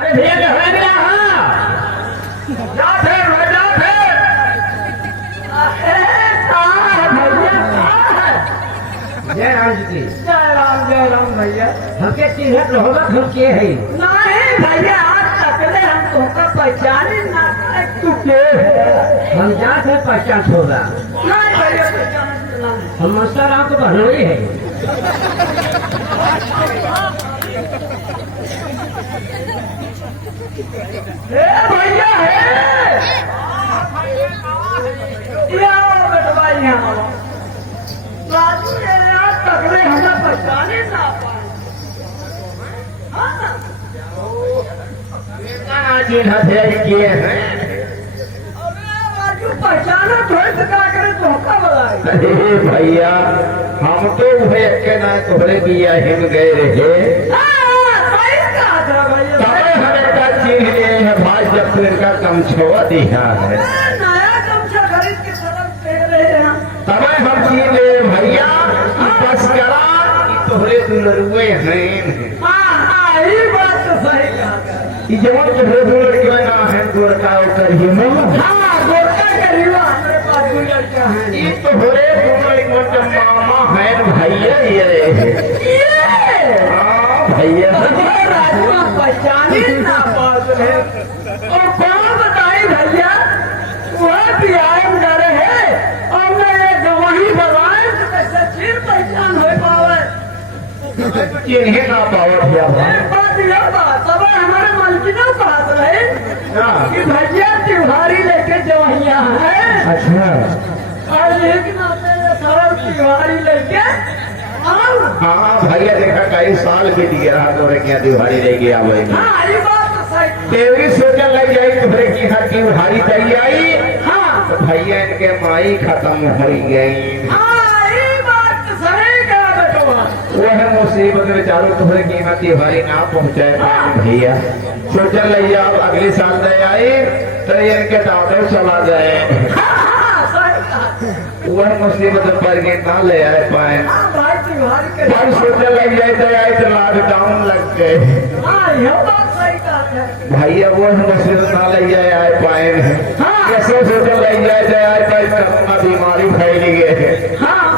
अरे भैया क्या हो गया? हाँ जात है जात है। जय राम जी। जय राम भैया। हमके चिन्हत होगा हम के है? नहीं भैया आज तकले हम तुमको पहचाने ना तू के हम जात है पहचान होगा। नहीं भैया पहचान हम मस्ता राम को बहनोई है। भैया है बेटवाई यहाँ राजू आज तकले हमें पहचाने ना पाए। चिन्हत है किए हैं। राजू पहचाना थोड़ी सका करे तो हक्का बताए। अरे भैया हम तो वही के ना तोहरे दिया हिम गए रहे। तबे हमें का चिन्ह लिए है भाई जब फिर का कम छोड़ दिया है। नया गमछा खरीद के तरफ दे रहे हैं। तबे हम चिन्ह ले भैया बस करा तोहरे दुलरुए हैं। हाँ ये बात तो सही कहा। जवान तोहरे दुलर क्यों ना है गोरका उतर ही में। हाँ गोरका करियो हमारे पास दो लड़का है। ये तोहरे दुलर मामा है भैया ये। हाँ भैया राजमा पहचाने ना पास है। और कौन बताई भैया वह भी आए डरे है और मैं ये गवाही बनाए तो कैसे फिर पहचान हो पावे। चिन्ह ना पाओ भैया बात यह बात अब हमारे मलकिना बात रहे कि भैया त्योहारी लेके जवाइया है। अच्छा और एक नाते सरल त्योहारी लेके आओ। हाँ भैया देखा कई साल बीत गया तोरे क्या दिवाली रह गया भाई। हाँ ये बात तो सही। तेरी सोचा लग जाए तुम्हारे की हर दिवाली तई आई। हाँ तो भैया इनके माई खत्म हो गई। हाँ ये बात तो सही कहा बेटवा। वह मुसीबत में चारों तुम्हारे की यहाँ दिवाली ना पहुँचाए पाए भैया। सोचा लग जाओ अगले साल नहीं आई तो इनके दादर चला जाए। हाँ सही कहा। वह मुसीबत पर के ना ले आए पाए। हाँ भाई त्योहारी के पर सोचा लग जाए तो आए तो लॉकडाउन लग गए। हाँ यह बात सही कहा है। भैया वो मुसीबत ना ले जाए आए पाए हैं। हाँ कैसे सोचा लग जाए तो आए पाए कोरोना बीमारी फैल गए। हाँ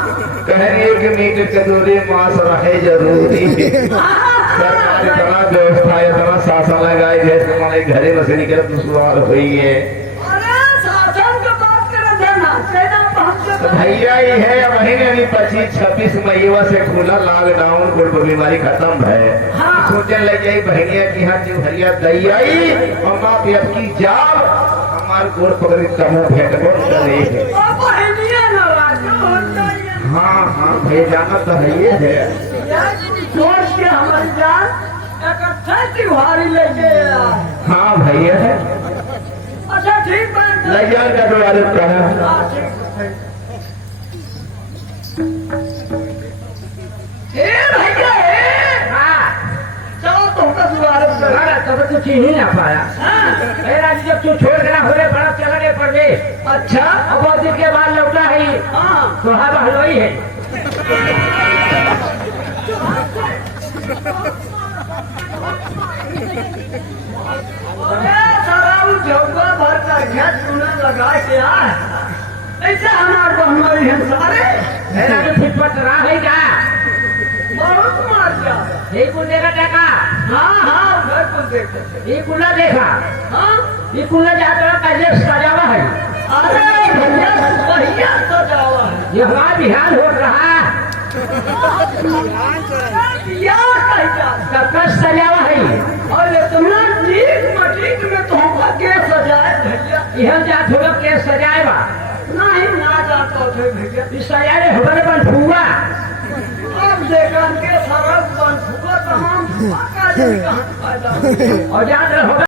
कहेंगे कि मीटर के दूरी मास्क रहे जरूरी। सरकार इतना व्यवस्था इतना शासन लगाई जैसे हमारे घरे में से निकल दुश्वार हुई है। अरे शासन की बात करें देना कहना तो भैया ये है महीने अभी 25-26 मई से खुला लॉकडाउन कोई बीमारी खत्म है। हाँ। सोचने लग जाए बहनिया की यहाँ त्योहरिया दई आई और माँ पिया की जाब हमारे गोड़ पकड़ी तमो भेंट बोल करे। हाँ हाँ भैया जाना तो है ये है। सोच के हमारी जान इकट्ठा त्योहारी लेके आए। हाँ भैया है अच्छा ठीक है लग जाए का द्वारे कहा। हाँ, ठीक है। भैया चलो तुमका दोबारा तब तो चिन्ह ही ना पाया। जब तू छोड़ देना हो रहे बड़ा चलने पड़ गए। अच्छा अब बहुत दिन के बाद लौटा है हाँ तो हर हलवाई है। सारा झोंका भर का घिया चूना लगा के आए ऐसे हमारे को हमारी हम सारे मेरा जो फिटपट रहा है क्या बहुत मार जा। ये कुल्ले का देखा। हाँ हाँ घर को देखो ये कुल्ला देखा। हाँ ये कुल्ला जहाँ तरह पहले सजावा है। अरे भैया भैया सजावा है। ये हमारा बिहार हो रहा क्या कहता कब सजावा है। और इतना नीक मटीक में तो हमका के सजाए भैया। यह जा थोड़ा के सजाएगा नहीं ना जाता थे भैया। इस सजाए हमारे बन फूआ अब देखा के सरल बन फुआ तमाम फुआ का फायदा और जहाँ होगा